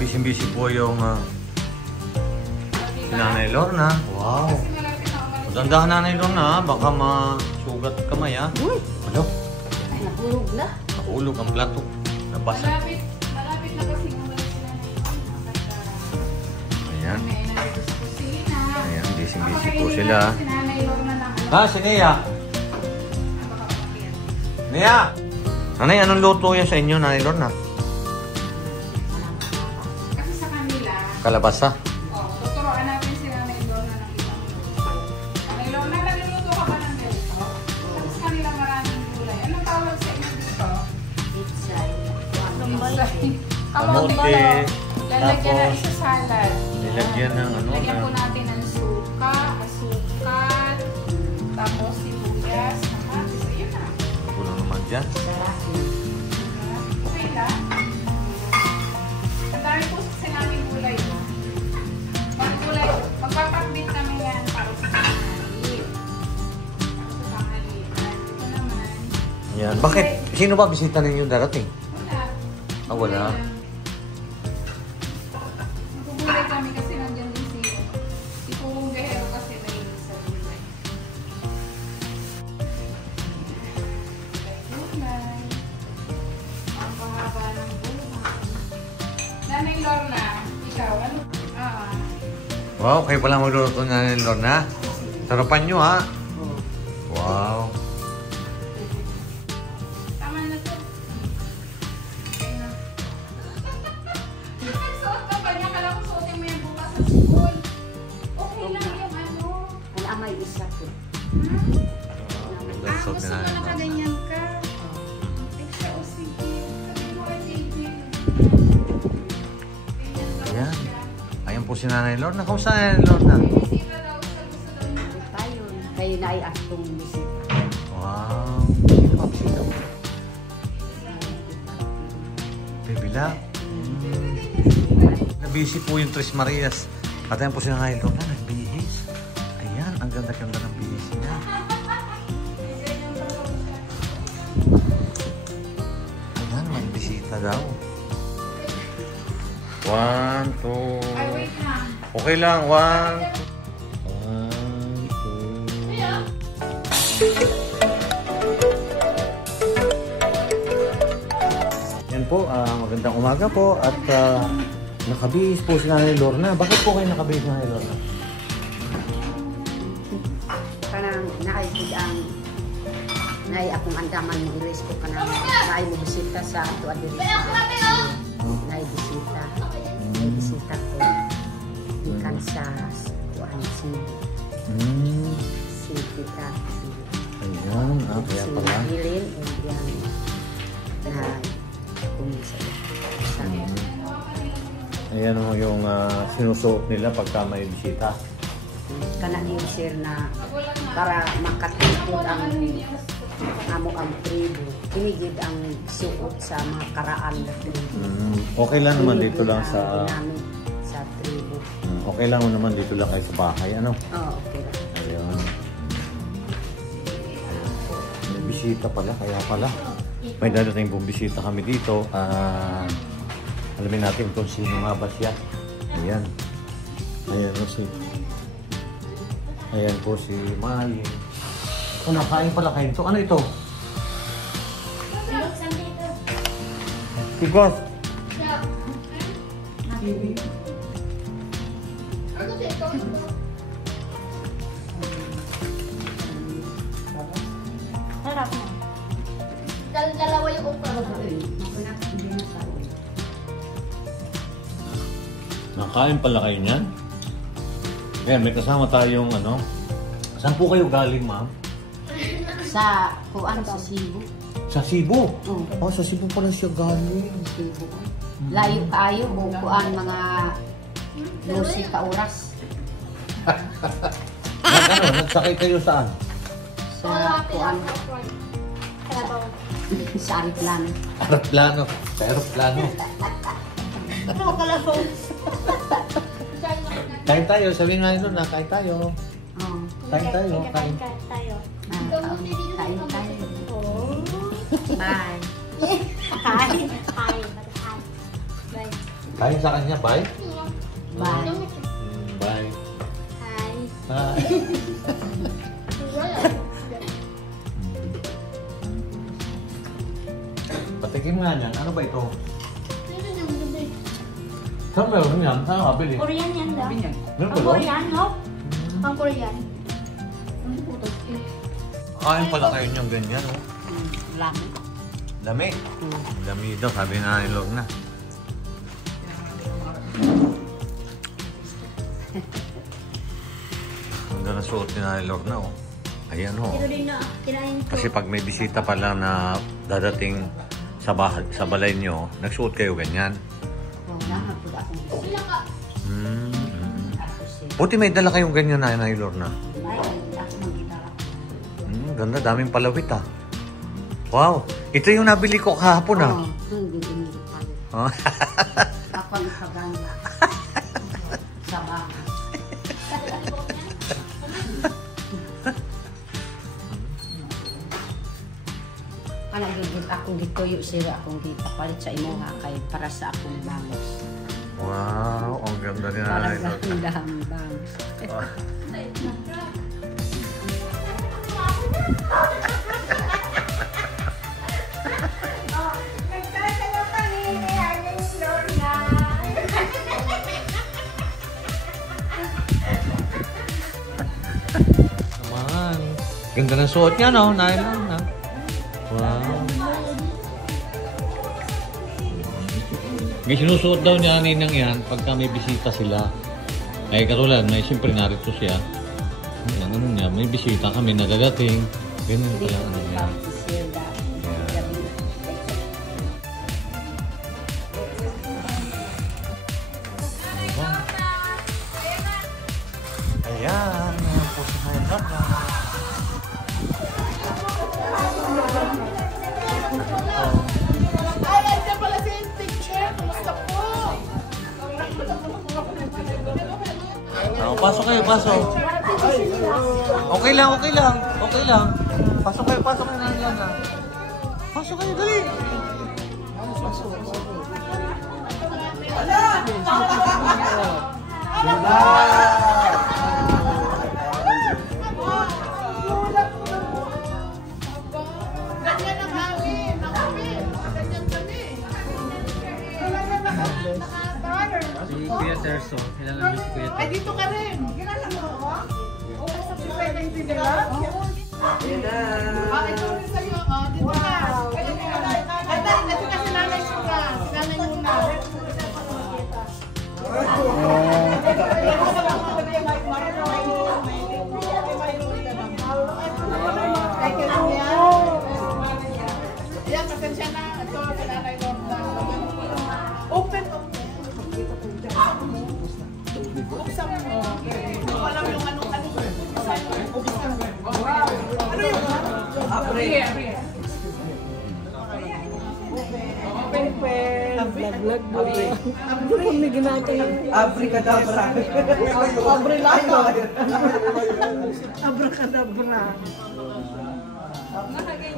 busy-busy po yung si Nanay Lorna. Wow. Maganda ka, Nanay Lorna, baka masugat kamay, ha? Uy! Ano? Ay, nahulog na. Nahulog ang plato. Nabasa. Malapit na kasi umalis sila na Ayan. Ayan, busy-busy po Papakainin sila. natin si Nanay Lorna ng ano. Ha, si Nia? Nia! Nanay, anong luto yan sa inyo, Nanay Lorna? Kasi sa kanila, Kalabasa. tuturuan natin si Nanay Lorna ng ibang luto. Nanay Lorna, nagluluto ka ba ng ganito? Kasi sa kanila maraming gulay. Anong tawag sa inyo dito? Pitsay. Kamote. Kamote. Lalagyan na Tapos, isa salad. nilagyan ng ano Lagyan po na... natin ng suka, asukal, tapos sibuyas, kamatis. Ayun na. Kulang naman dyan. Okay lang. Ang dami po kasi namin gulay. Magpapakbit kami yan para sa tanghali. Ito naman. Yan. Bakit? Sino ba bisita ninyo darating? Wala. Ah, wala. Magugulay kami kasi nandiyan din si Pugong Gahero kasi mahilig sa gulay. Gulay. Ang pahaba ng buhay. Nanay Lorna, ikaw, ano? Wow, kayo pala magluluto na Nanay Lorna. Sarapan nyo, ha? Wow. Tama na to. Okay na. Nagsuot ka ba niya? Kala ko suotin mo yan bukas sa school. Okay lang yung ano. Ang amay isa ko. Gusto mo nakaganyan ka. Extra o sige. Sabi mo kay JJ. Ayan. Ayan po si Nanay Lorna. Kamusta Nanay Lorna? Bisita daw sa gusto daw niya. Tayo. Kayo na ay astong bisita. Wow. Sino ba bisita mo? Bibila. Nabisi po yung Tres Marias. At ayan po si Nanay Lorna. Nagbihis. Ayan. Ang ganda-ganda ng bihis niya. Ayan. May bisita daw. 1, 2... Ay, wait lang. Okay lang. 1, 2... Yan po, magandang umaga po at nakabihis po si Nanay Lorna. Bakit po kayo nakabihis Nanay Lorna? Kanang naay ang naay akong andaman mo iris ko kanang naay mo bisita sa ato adiri. Naay bisita. Naay bisita ko. Ikan sa kuan si kita. Ayan, kaya pala. Si Hilin and yan na kumisa. Ayan o yung sinusuot nila pagka may bisita. Kana ni share na para makatipod ang amo ang tribo. Kinigid ang suot sa mga karaan na tribo. Okay lang naman dito lang sa... Ginamit sa tribo. Okay lang naman dito lang kayo sa bahay, ano? Oo, okay lang. Ayun. May bisita pala, kaya pala. May dadating pong bisita kami dito. Alamin natin kung sino nga ba siya. Ayan. Ayan po si... Ayan po si Mai. Oh, nakain pala kayo ito. Ano ito? Because... Sarap na. Dalawa yung okra. Nakain pala kayo niyan? Ayan, may kasama tayong ano. Saan po kayo galing, ma'am? Sa kuan sa Cebu. Sa Cebu? Oo. Oh, sa Cebu pala siya galing. Cebu. Layo kayo kuan mga 12 ka oras Ano, nagsakay kayo saan? sa kuan sa aeroplano. Aeroplano. Sa aeroplano. Ano kalabaw? Kain tayo. Sabihin nga yun na, kain tayo. Oh. Kain tayo. Kain. tayo. Kain tayo. Oh. Bye. Hi. Hi. Bye. Kain sa kanya, bye. Bye. Bye. Hi. Hi. Patikim nga niyan. Ano ba ito? Saan meron yan? Saan mabili? Korean yan daw. Meron ba Ang ito? Korean, no? Ang Korean. Ang putot. Kain pala kayo niyang ganyan, oh. Lami. Dami. Dami daw, sabi na ni Lorna. Ang ganda na suot ni Nanay Lorna, oh. Ayan, oh. Ito din na kinain ko. Kasi pag may bisita pala na dadating sa balay nyo, nagsuot kayo ganyan. Oh, nakapag akong Sila ka. Buti may dala kayong ganyan na Nanay Lorna. Ay, ako mag-gitara. Ganda, daming palawit, ah. Wow, ito yung nabili ko kahapon, ah. Oo, hindi inilipan. Oh. Ako ang ikaganda. Sa bahay. Ano gigit akong gituyo sila akong gipapalit sa imo nga kay para sa akong bangos. Wow, ang ganda ni Para Nanay sa Lorna. dahang bangos. Nagtatanong kami ni Aling Lorna. Naman. Ganda ng suot niya, no? Nanay Lorna. Wow. May sinusuot daw niya ninang yan pagka may bisita sila. Ay katulad, may siyempre narito siya. Ayan, ano niya, may bisita kami na dadating. Ganun pala ano niya. Ayan, ayan po si Nanay Lorna. Ay, andyan pala si teacher. Kumusta po? Oh, pasok kayo, pasok. Okay lang, okay lang. Okay lang. Pasok kayo, Nanay Lorna. Pasok kayo, dali. Ganyan ang hangin. Nakapit. Ganyan kami. Naka-banner. Si Kuya Terso, kilala mo si Kuya Ay, Terso. dito ka rin. Kilala mo ako? Oo, sa pwedeng tinila. Ah, ito rin sa'yo. Oh, dito ka. Ito ka si Nanay Sura. Si Nanay Muna. Ay, kailan yan? Yan, pasensya na. Ito, si Nanay Lorna. Open, open. Buksan mo. Hindi ko alam yung anong buksan mo. Buksan mo. Ano yun? Apre. Open, open. Vlog, vlog. Apre. Kung may ginagawa. Abracadabra. Abre lang. Abracadabra.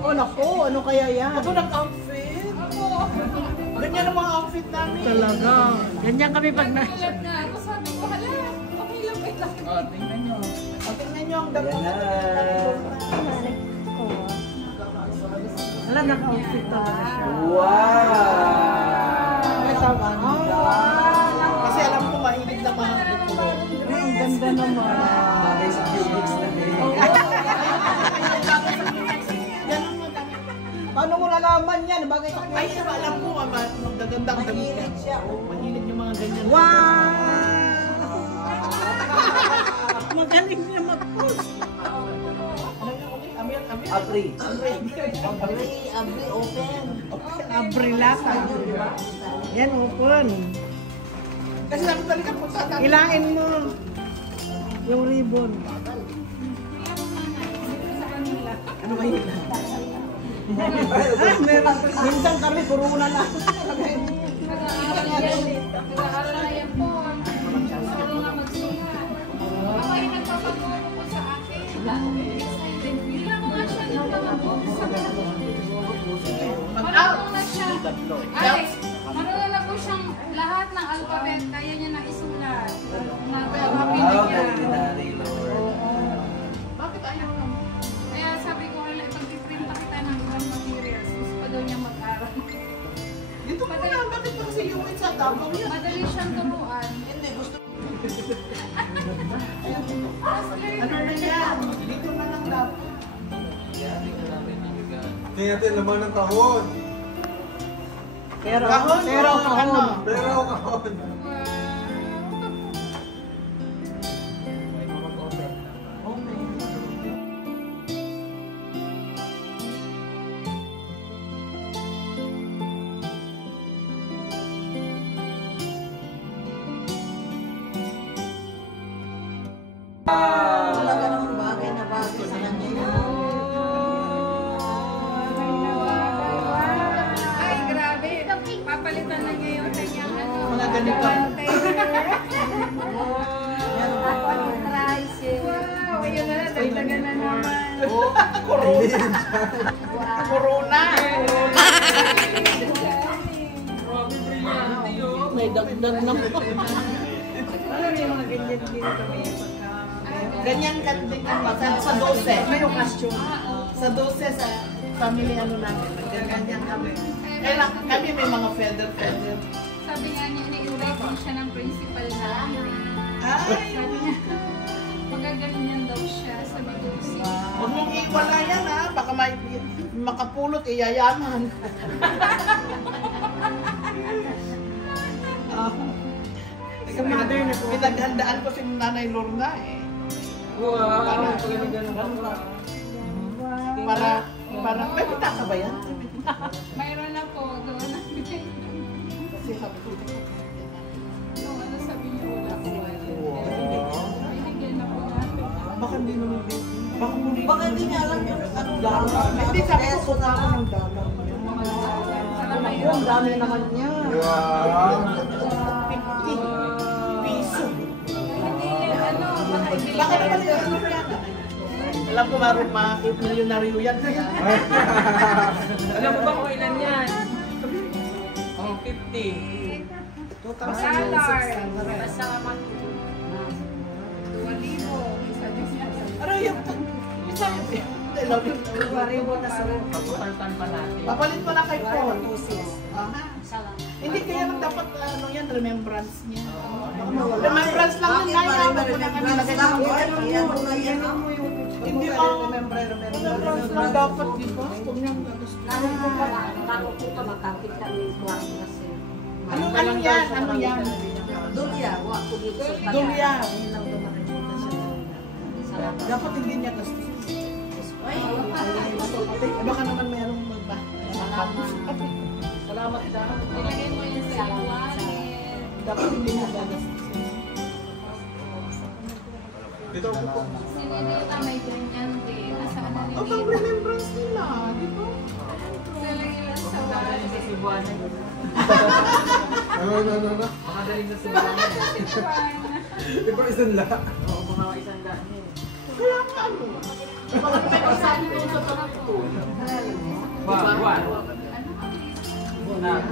Oh, naku. Ano kaya yan? Ako nag-outfit. Ganyan ang mga outfit namin. Talaga. Ganyan kami pag na... Ako sabi ko, hala, okay lang ba ito? Tingnan nyo. Tingnan nyo ang damo. Wala, naka-outfit talaga siya. Wow! May tama. Kasi alam ko mahilig na mga ito. Ang ganda naman. Bagay sa cubics na din. Ganun mo dami. Paano mo nalaman yan? Bagay sa Ay, siya alam ko, magagandang damit niya. Mahilig siya, oh. Mahilig yung mga ganyan. Magaling niya mag-post. Abri. Abri, open. Abrilata. Yan, open. Kasi sabi talaga punta natin. Ilain mo. Yung ribbon. Ano ba yun? Meron. Minsan kami, puro na lang. Nag-aaral na yan po. Marunong nga magsulat. Ako yung nagpapaturo po sa akin. Excited. Yun lang nga siya nagpapaturo sa akin. Marunong na siya. Alex, marunong na po siyang lahat ng kaya niya na isulat. Happy na niya. Bakit ayaw ka mo? Kaya sabi ko, pag-print pa kita ng ibang materials, gusto pa daw niya mag-aral. Dito ka na, bakit pa kasi yung sa tapong yan? Madali siyang turuan. Hindi, gusto. Ano na yan? Dito na lang dapat. Tingnan natin laman ng kahon. Pero kahon. Pero kahon. Talaga namang bagay na bagay sa kanya yan. Ay, grabe. Papalitan na niya yung kanyang ano. Mga ganito. Wow, ayun na, dagdagan na naman. Corona. May dagdag na po. Ganyan ka din sa 12. May okasyon. Sa 12 sa family ano namin. Ganyan kami. Kaya kami may mga feather. Sabi nga niya, ini-invite din siya ng principal namin. Ay! Sabi niya, magaganyan daw siya. Sabi ko, sige. Huwag mong iwala yan ha. Baka makapulot, iyayaman. Pinaghandaan ko si Nanay Lorna eh. Para, may pita ka ba yan? Mayroon na po, doon na. Kasi sabi ko, Nung ano sabi niya, wala po. Binigyan na po natin. baka hindi naman baka hindi niya alam yung dalang. Hindi, sabi ko kung ako ng dalang. Ang dami naman niya. Wow. 50 piso. Hindi, ano, baka ibigay. Baka naman yung ano yan. Alam ko marunong ma-milyonaryo yan. Alam mo ba kung ilan yan? Oh, 50. Dollar. Basta mag 2,000. Sabi niya. Ano yung isa yun? Pagpapalitan pa natin. Papalit mo na kay Paul. Hindi kaya lang dapat ano yan, remembrance niya. Remembrance lang yun, Naya. Wag mo nang nilagay sa hindi ba? Remembrance lang dapat, di ba? Huwag niyang Ano yan? Ano yan? Dulya. Dapat hindi niya gastos. Baka naman mayroong magpapagos. Salamat dapat. Ilagay mo yan sa wallet. Dapat hindi niya gagastos. Dito ako po. Si Ninita may ganyan din. Nasaan na O, pang Ninita? remembrance nila, di ba? Nalagay lang sa Makadaling sa wallet. Cebuana. Ano? Makadaling sa Cebuana. Di ba isang lahat? Oo, mga isang daan yun. Kaya nga ano. Baka may masabi ko sa tatlo. Buwan.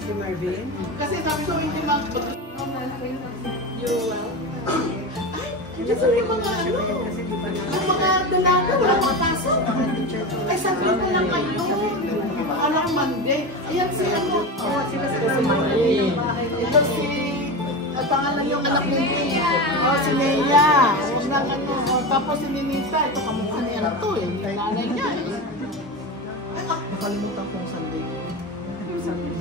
Si Marvin? Kasi sabi ko hindi mag... Kasi may mga ano, yung mga dalaga, wala makapasok. Ay, sabi ko lang kayo. Alam Monday. Ayan si ano. Sila sa Monday. Ito si... Ang pangalan yung anak ni Tia. Oh, si Nea. Huwag lang ano. Tapos si Ninita. Ito kamukha niya na to eh. Yung nanay niya eh. Ay, nakalimutan kong Sunday. Sunday.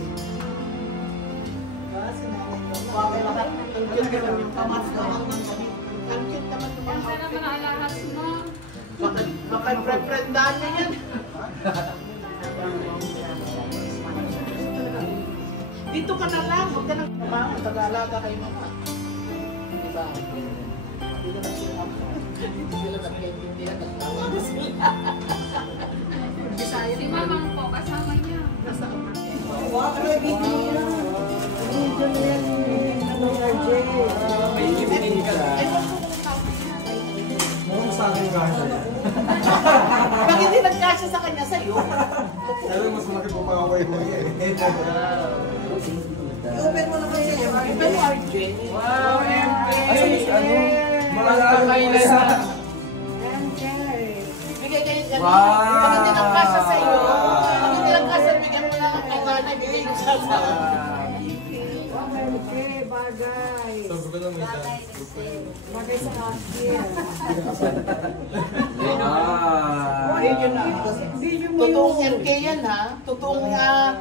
Si nanay niya. Okay lang. Ang cute naman yung kamas. Ang cute naman yung mga Yan ka naman ang alahas mo. baka pre-friendaan niya yan. Dito ka na lang. Huwag ka nang mag-alaga kay mama. Diba? Hindi ka na sila. Hindi sila nag-iintindihan. Nagtawa sila. Si Mamang po, kasama niya. May evening ka. Mukhang sa akin kasi. Pag hindi nagkasya sa kanya, sa'yo. Pero mas malaki po pa ako kay Kuya eh. I-open mo naman sa MJ. Open mo, RJ. Wow, MJ! Asan si ano? Makakailan na. MJ. Bigay kayo dyan. Wow. Pag hindi ng kasa sa iyo, pag hindi ng kasa, bigyan mo lang ang nanay, bigay ko sa MJ, bagay. Sobrang ko na may Bagay sa akin. Wow. Ayun yun na. Totoong MK yan ha. Totoong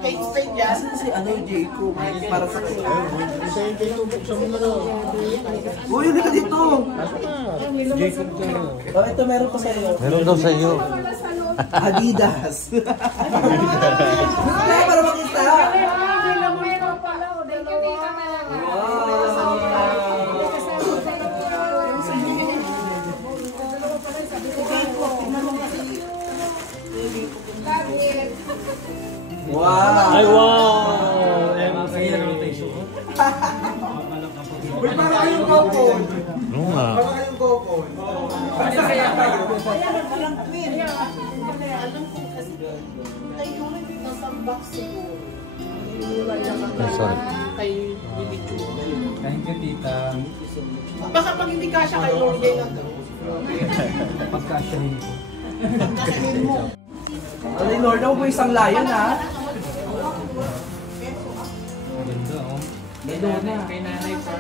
cake state yan. Si ano, Jacob, para sa kanya. Uy, hindi ka dito. Oh, ito meron pa sa'yo. Meron daw sa iyo. Adidas. Kaya para makita. Wow! Ay, wow! Ayan ang tayo. Uy, para kayong gopon. No nga. Para kayong gopon. Basta kaya kayo. Alam ko kasi tayo rin nasa box siguro. Nasaan? Kay Willie Chu. Thank you, tita. Baka pag hindi kasya kay Lord Day lang daw. Pagkasyahin ko. Kasahin mo. Ano yung Lord, ako po isang lion ha? Ganda, oh. Kay nanay for...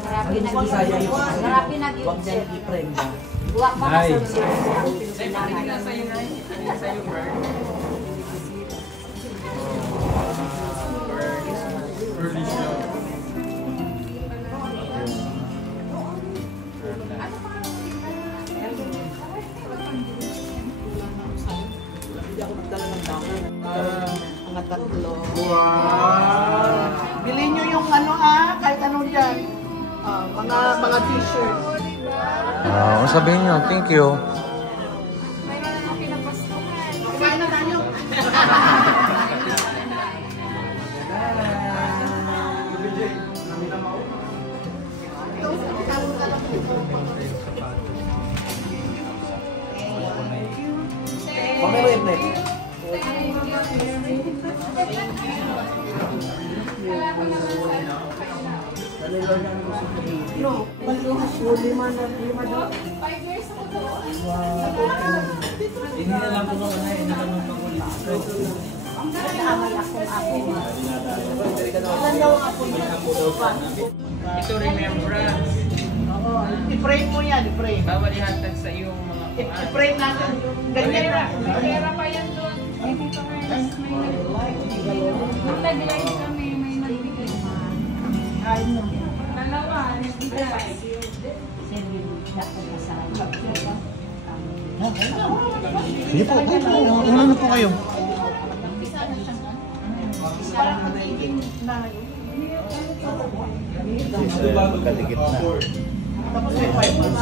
Grabe na Huwag dyan i-prenda. Buwak pa Nay. sa Nay, pati na sa'yo, Nay. Sa'yo, Bert. Early show. Hindi ako nagdala ng dami. Mga tatlo. Wow! Bilhin nyo yung ano ha, kahit ano dyan. Mga t-shirt. Sabihin nyo, thank you. Kumain na tayo. Mamaya wait na eh. No, lima daw. 5 years ako doon. Hindi na lang po ako, Nay. Hindi na lang po ako. Ilan daw ang apo niya? Ito, remembrance. I-frame mo yan, i-frame. Bawal ihatag sa iyong mga kuhaan. I-frame natin. Ganyan na. May pera pa yan doon. May dito Ernest, may nag-live kami, may nagbigay. Dalawa, nagbigay. Sige po, una na po kayo. Parang magiging nanay. Kaligit na. Tapos may 5 months.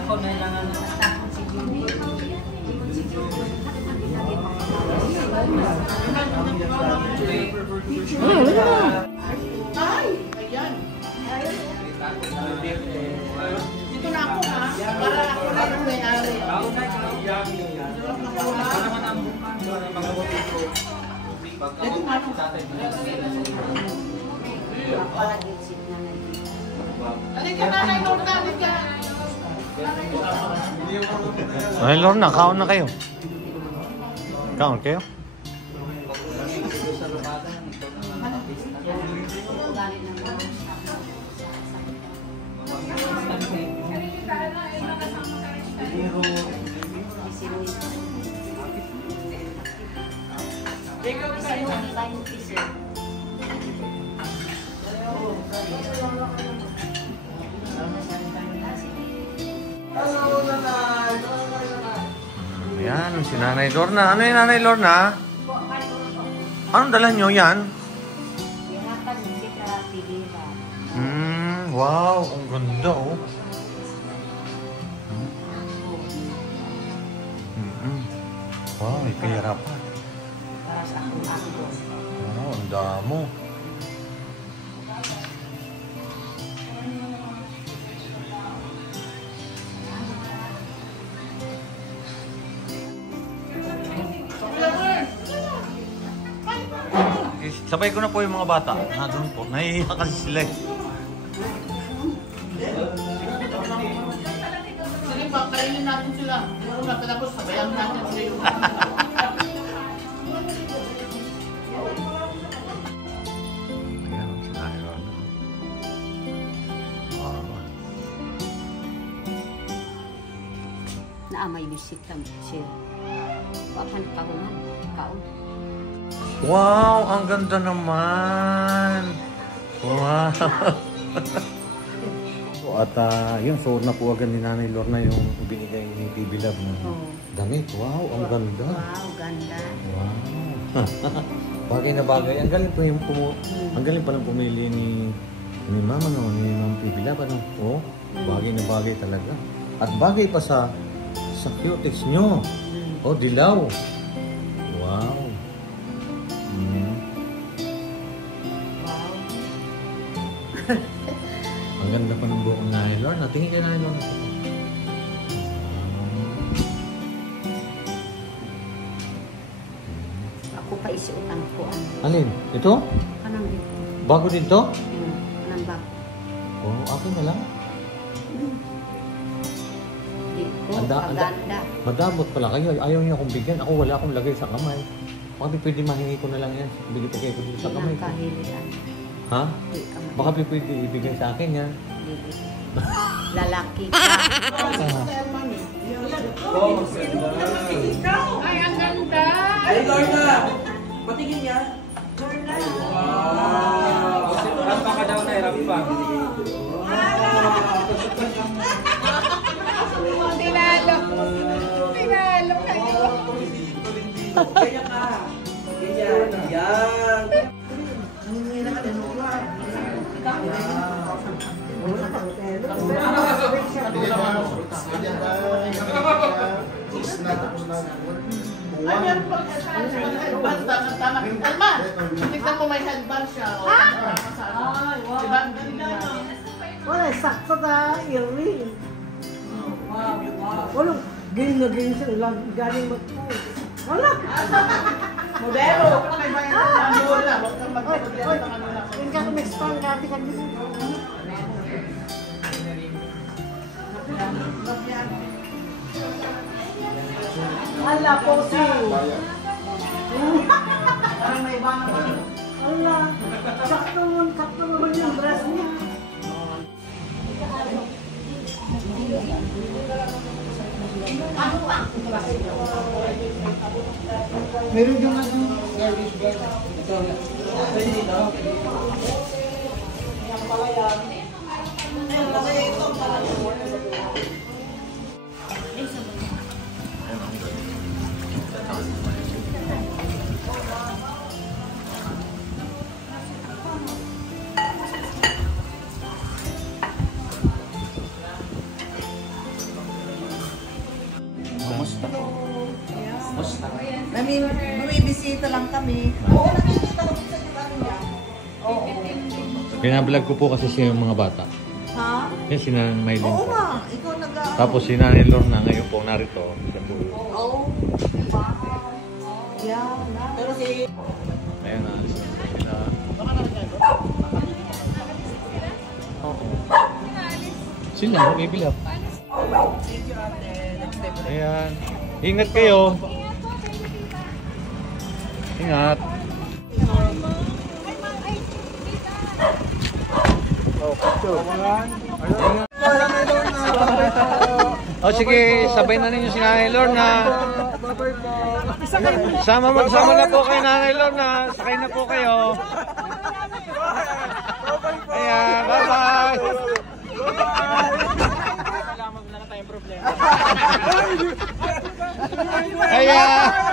Ako na lang ang... Ay! Ayan. Dito na ako ha. Para ako na yung may-ari. Dito na ako. Halika nanay Lorna, halika. Ay, Lorna, kaon na kayo. Kaon kayo? Ayan, si Nanay Lorna. Ano yung Nanay Lorna? Anong dala nyo yan? Wow, ang ganda oh. Wow, may pera pa. Wow, ang damo. Sabay ko na po yung mga bata. Doon po. Nahihiya kasi sila eh. Sige pa, kainin natin sila. Meron na tapos sabayan natin sila yung Ayan, sinahin ko. Wow. Naamay bisita siya. Wapan kahuman, kaon. Wow, ang ganda naman. Wow. At yun, suot na po agad ni Nanay Lorna yung binigay ni TV Love na damit. Wow, ang ganda. Wow, ganda. Wow. Bagay na bagay. Ang galing po yung ang galing palang pumili ni Mama, no? Ni Ma'am TV Love, ano? Oh, bagay na bagay talaga. At bagay pa sa cutex nyo. Oh, dilaw. Wow. Wow. Ang ganda pa ng buhok ng Nanay Lorna. Tingin kayo Nanay Lorna. Ako pa isuotan ko ang Alin? Ito? kanang dito. Bago din to? Kanang bag. Oh, akin na lang. Dito, Anda- maganda. Madamot pala kayo. Ayaw niyo akong bigyan. Ako wala akong lagay sa kamay. Baka pwede mahingi ko na lang yan. Bigay ko dito sa kamay ko. Kahilitan. Ha? Di ka man. Baka pwede ibigay sa akin yan. Dili. Lalaki ka. Ay, ang ganda! Ay, Lorna! Patingin niya. Wow! Rampa ka daw na, rampa. Tinalo! Tinalo kayo! Kaya ka. Ganyan. Yan. Ay, meron pa headband. Tama. Alma! Tignan mo may headband siya. Ay, wow. Diba? Ang ganda na. Wala, sakto na earring. Wala, galing na galing siya. Galing mag-post. Wala! Modelo. May bayan na wala. Huwag kang mag-modelo ng ano na. Hindi ka mag-expand dati ka dito. Hala, posi. Parang may iba naman. Hala, sakto naman yung dress niya. Meron yung ano. Bumibisita lang kami. Oo, nakikita ko sa ano niya. Oo. Binablog ko po kasi siya yung mga bata. Ha? Yan si Nanay Maylin Oo po. nga, ikaw nag-ano. Tapos si Nanay Lorna ngayon po narito. Siya po. Oo. Yan. Pero si... Ayan, naalis na po sila. Oo. Sila, bibilap. Ayan. Ingat kayo. Ingat. Oh, sige, sabay na ninyo si Nanay Lorna. Magsama na po kay Nanay Lorna. Sakay na po kayo. Ayan, bye-bye. Ayan.